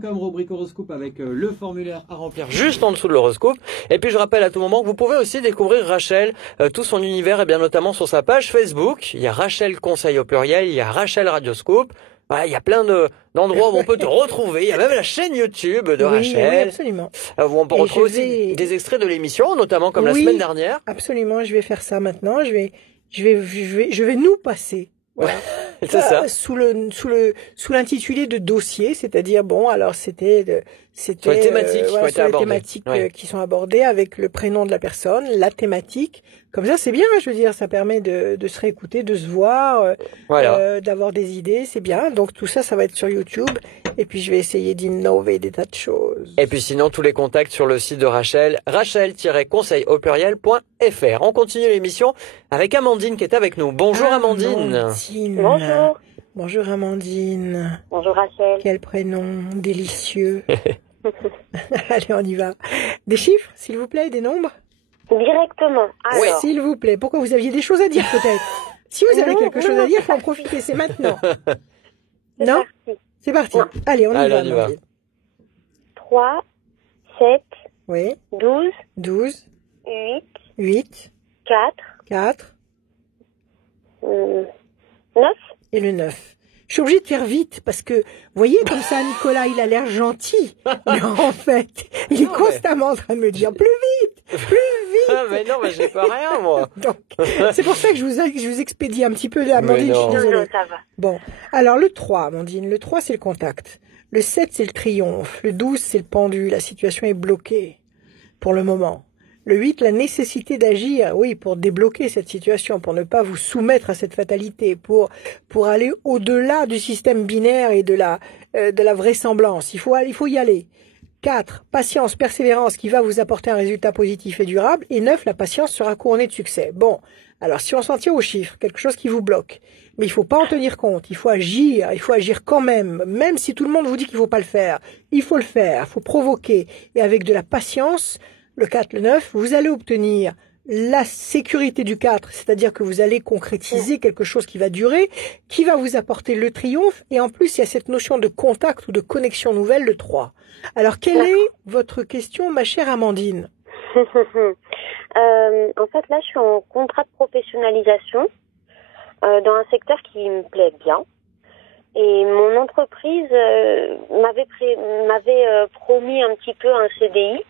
Comme rubrique horoscope avec le formulaire à remplir juste en dessous de l'horoscope. Et puis je rappelle à tout moment que vous pouvez aussi découvrir Rachel, tout son univers, et bien notamment sur sa page Facebook. Il y a Rachel Conseil au pluriel, il y a Rachel Radioscope. Voilà, il y a plein d'endroits où on peut te retrouver. Il y a même la chaîne YouTube de Rachel. Oui, absolument. Où on peut retrouver aussi des extraits de l'émission, notamment comme la semaine dernière. Absolument, je vais faire ça maintenant. Je vais nous passer. Voilà. C'est ça. Sous l'intitulé de dossier, c'est-à-dire c'était sur les thématiques qui ont été abordées. Thématiques qui sont abordées avec le prénom de la personne, la thématique. Comme ça, c'est bien, je veux dire, ça permet de se réécouter, de se voir, d'avoir des idées, c'est bien. Donc tout ça, ça va être sur YouTube. Et puis je vais essayer d'innover des tas de choses. Et puis sinon, tous les contacts sur le site de Rachel, rachel-conseil au pluriel.fr. On continue l'émission avec Amandine qui est avec nous. Bonjour Amandine. Bonjour. Bonjour Amandine. Bonjour Rachel. Quel prénom délicieux. Allez, on y va. Des chiffres, s'il vous plaît, des nombres? Directement. Alors. S'il vous plaît. Pourquoi vous aviez des choses à dire peut-être? Si vous avez quelque chose à dire, il faut en profiter. C'est maintenant. Non? C'est parti. Non. Allez, on y va. 3, 7, oui. 12, 8, 4, 9. Et le 9. Je suis obligée de faire vite parce que, vous voyez, comme ça, Nicolas, il a l'air gentil. Mais en fait, il est constamment en train de me dire plus vite. Ah, mais non, mais j'ai pas rien, moi. Donc, c'est pour ça que je vous expédie un petit peu, Amandine. Je suis désolée. Non, ça va. Bon. Alors, le 3, Amandine. Le 3, c'est le contact. Le 7, c'est le triomphe. Le 12, c'est le pendu. La situation est bloquée. Pour le moment. Le 8, la nécessité d'agir, oui, pour débloquer cette situation, pour ne pas vous soumettre à cette fatalité, pour aller au-delà du système binaire et de la vraisemblance. Il faut y aller. 4, patience, persévérance qui va vous apporter un résultat positif et durable. Et 9, la patience sera couronnée de succès. Bon. Alors, si on s'en tient aux chiffres, quelque chose qui vous bloque. Mais il faut pas en tenir compte. Il faut agir quand même. Même si tout le monde vous dit qu'il faut pas le faire. Il faut le faire. Il faut provoquer. Et avec de la patience, le 4, le 9, vous allez obtenir la sécurité du 4, c'est-à-dire que vous allez concrétiser quelque chose qui va durer, qui va vous apporter le triomphe, et en plus, il y a cette notion de contact ou de connexion nouvelle, le 3. Alors, quelle est votre question, ma chère Amandine? En fait, là, je suis en contrat de professionnalisation dans un secteur qui me plaît bien. Et mon entreprise m'avait promis un petit peu un CDI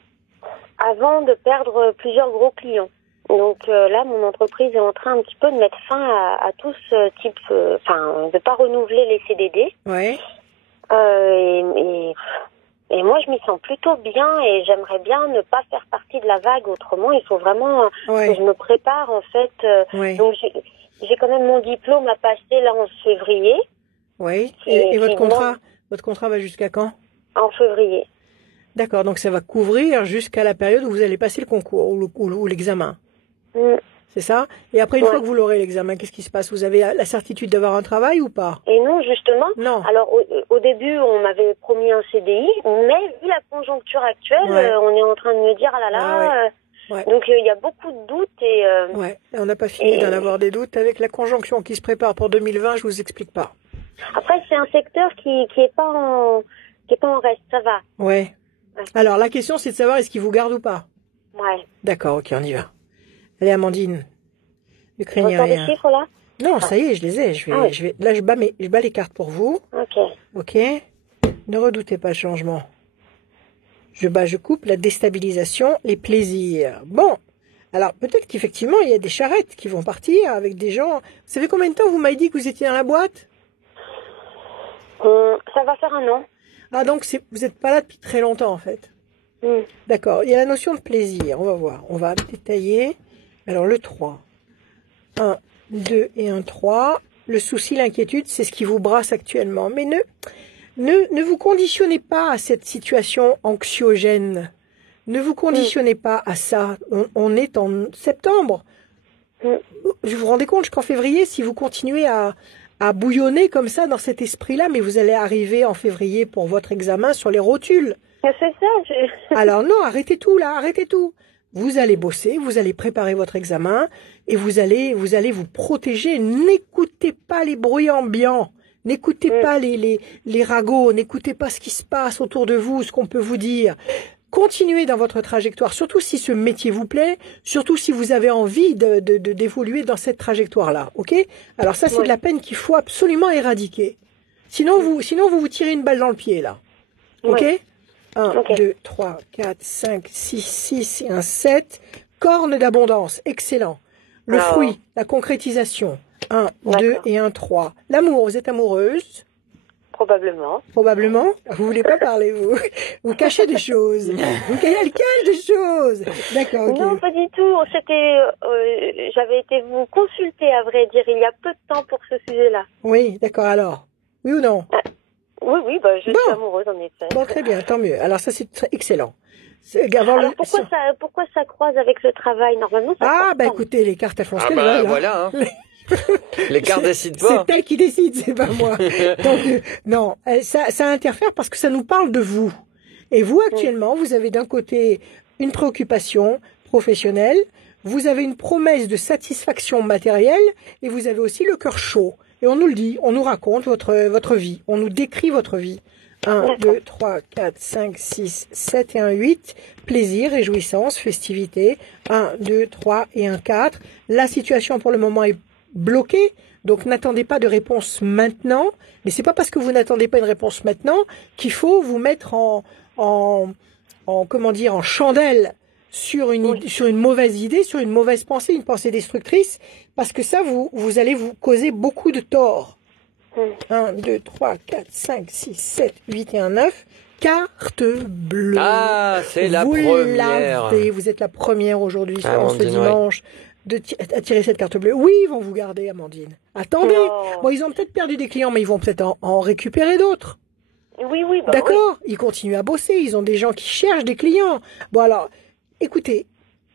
avant de perdre plusieurs gros clients. Donc là, mon entreprise est en train un petit peu de mettre fin à tout ce type, de pas renouveler les CDD. Ouais. Et moi, je m'y sens plutôt bien et j'aimerais bien ne pas faire partie de la vague. Autrement, il faut vraiment que je me prépare, en fait. Donc, j'ai quand même mon diplôme à passer là en février. Oui. Et votre contrat va jusqu'à quand? En février. D'accord, donc ça va couvrir jusqu'à la période où vous allez passer le concours ou l'examen. C'est ça? Et après, une fois que vous l'aurez l'examen, qu'est-ce qui se passe? Vous avez la certitude d'avoir un travail ou pas? Et non, justement. Non. Alors, au début, on m'avait promis un CDI, mais vu la conjoncture actuelle, on est en train de me dire, ah là là... Donc, il y a beaucoup de doutes et... on n'a pas fini d'en avoir des doutes. Avec la conjonction qui se prépare pour 2020, je vous explique pas. Après, c'est un secteur qui est pas en reste, ça va. Ouais. Alors, la question, c'est de savoir est-ce qu'il vous garde ou pas. Ouais. D'accord, ok, on y va. Allez, Amandine. Ne craignez rien. les chiffres, là? Non, ça y est, je les ai. Là, je bats les cartes pour vous. Ok. Ne redoutez pas le changement. Je coupe la déstabilisation, les plaisirs. Bon. Alors, peut-être qu'effectivement, il y a des charrettes qui vont partir avec des gens. Vous savez combien de temps vous m'avez dit que vous étiez dans la boîte? Ça va faire 1 an. Ah, donc vous n'êtes pas là depuis très longtemps, en fait. D'accord. Il y a la notion de plaisir. On va voir. On va détailler. Alors, le 3. 1, 2 et 1, 3. Le souci, l'inquiétude, c'est ce qui vous brasse actuellement. Mais ne vous conditionnez pas à cette situation anxiogène. Ne vous conditionnez pas à ça. On est en septembre. Vous vous rendez compte qu'en février, si vous continuez à bouillonner comme ça dans cet esprit-là, mais vous allez arriver en février pour votre examen sur les rotules. C'est ça. Alors non, arrêtez tout là, arrêtez tout. Vous allez bosser, vous allez préparer votre examen et vous allez vous protéger. N'écoutez pas les bruits ambiants. N'écoutez pas les ragots, n'écoutez pas ce qui se passe autour de vous, ce qu'on peut vous dire. Continuez dans votre trajectoire, surtout si ce métier vous plaît, surtout si vous avez envie d'évoluer dans cette trajectoire-là, ok? Alors ça, c'est de la peine qu'il faut absolument éradiquer. Sinon, vous tirez une balle dans le pied, là. Ok? 1, 2, 3, 4, 5, 6 et un 7. Corne d'abondance, excellent. Le fruit, la concrétisation. 1, 2 et un 3. L'amour, vous êtes amoureuse? Probablement. Probablement. Vous voulez pas parler, vous. Vous cachez des choses. Vous cachez des choses. D'accord, ok. Non, pas du tout. J'avais été vous consulter, à vrai dire, il y a peu de temps pour ce sujet-là. Oui, d'accord, alors. Oui ou non? Oui, je suis amoureuse, en effet. Bon, très bien, tant mieux. Alors ça, c'est excellent. Alors pourquoi ça croise avec le travail? Normalement, ça écoutez, les cartes, elles font ce qu'elles veulent. Voilà, hein. Les cartes décident pas. C'est elle qui décide, c'est pas moi. Donc, non, ça interfère parce que ça nous parle de vous. Et vous, actuellement, vous avez d'un côté une préoccupation professionnelle, vous avez une promesse de satisfaction matérielle et vous avez aussi le cœur chaud. Et on nous le dit, on nous raconte votre vie, on nous décrit votre vie. 1, 2, 3, 4, 5, 6, 7 et un 8. Plaisir, réjouissance, festivité. 1, 2, 3 et un 4. La situation pour le moment est bloquée, donc n'attendez pas de réponse maintenant. Mais c'est pas parce que vous n'attendez pas une réponse maintenant qu'il faut vous mettre en chandelle sur une mauvaise idée, sur une mauvaise pensée, une pensée destructrice, parce que ça, vous allez vous causer beaucoup de tort. 1, 2, 3, 4, 5, 6, 7, 8 et un 9. Carte bleue. Ah, c'est la première. Vous êtes la première aujourd'hui, ce dimanche, à tirer cette carte bleue. Oui, ils vont vous garder, Amandine. Attendez. Bon, ils ont peut-être perdu des clients, mais ils vont peut-être en récupérer d'autres. Oui. D'accord. Ils continuent à bosser. Ils ont des gens qui cherchent des clients. Bon, alors, écoutez,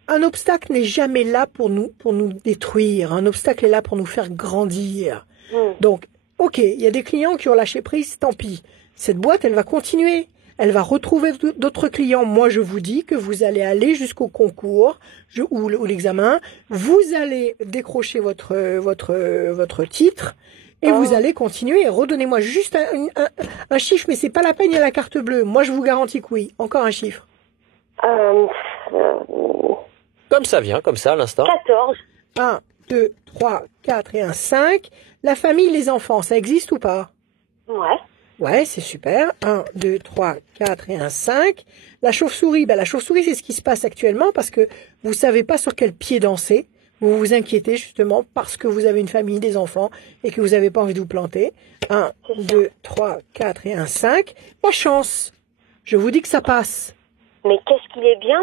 un obstacle n'est jamais là pour nous détruire. Un obstacle est là pour nous faire grandir. Donc, ok, il y a des clients qui ont lâché prise, tant pis. Cette boîte, elle va continuer. Elle va retrouver d'autres clients. Moi, je vous dis que vous allez aller jusqu'au concours ou l'examen. Vous allez décrocher votre titre et vous allez continuer. Redonnez-moi juste un chiffre, mais c'est pas la peine, il y a la carte bleue. Moi, je vous garantis que oui. Encore un chiffre. Comme ça vient, comme ça, à l'instant. 14. 1, 2, 3, 4 et un 5. La famille, les enfants, ça existe ou pas? Ouais, c'est super. 1, 2, 3, 4 et un 5. La chauve-souris, la chauve-souris, c'est ce qui se passe actuellement parce que vous savez pas sur quel pied danser. Vous vous inquiétez justement parce que vous avez une famille, des enfants et que vous n'avez pas envie de vous planter. 1, 2, 3, 4 et un 5. La chance. Je vous dis que ça passe. Mais qu'est-ce qu'il est bien,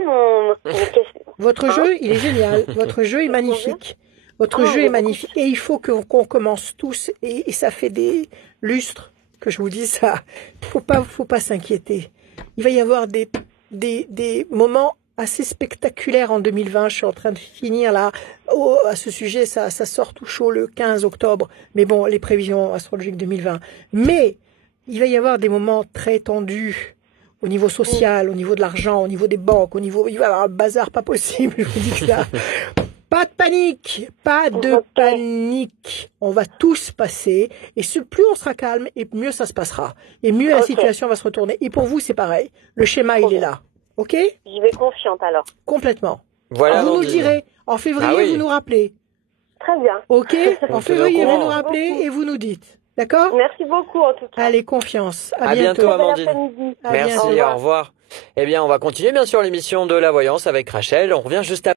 Votre jeu, il est génial. Votre jeu est magnifique. Votre jeu est magnifique. Et il faut qu'on commence tous. Et ça fait des lustres que je vous dis ça. Faut pas s'inquiéter. Il va y avoir des moments assez spectaculaires en 2020. Je suis en train de finir là. À ce sujet, ça sort tout chaud le 15 octobre. Mais bon, les prévisions astrologiques 2020. Mais il va y avoir des moments très tendus au niveau social, au niveau de l'argent, au niveau des banques, il va y avoir un bazar pas possible, je vous dis ça. Pas de panique, pas de panique. On va tous passer et plus on sera calme et mieux ça se passera. Et mieux la situation va se retourner. Et pour vous, c'est pareil. Le schéma, il est là. Ok? J'y vais confiante alors. Complètement. Voilà. Vous nous le direz. En février, vous nous rappelez. Très bien. Ok? En février, vous nous rappelez et vous nous dites. D'accord? Merci beaucoup en tout cas. Allez, confiance. À bientôt, Amandine. Merci, au revoir. Eh bien, on va continuer bien sûr l'émission de la voyance avec Rachel. On revient juste après.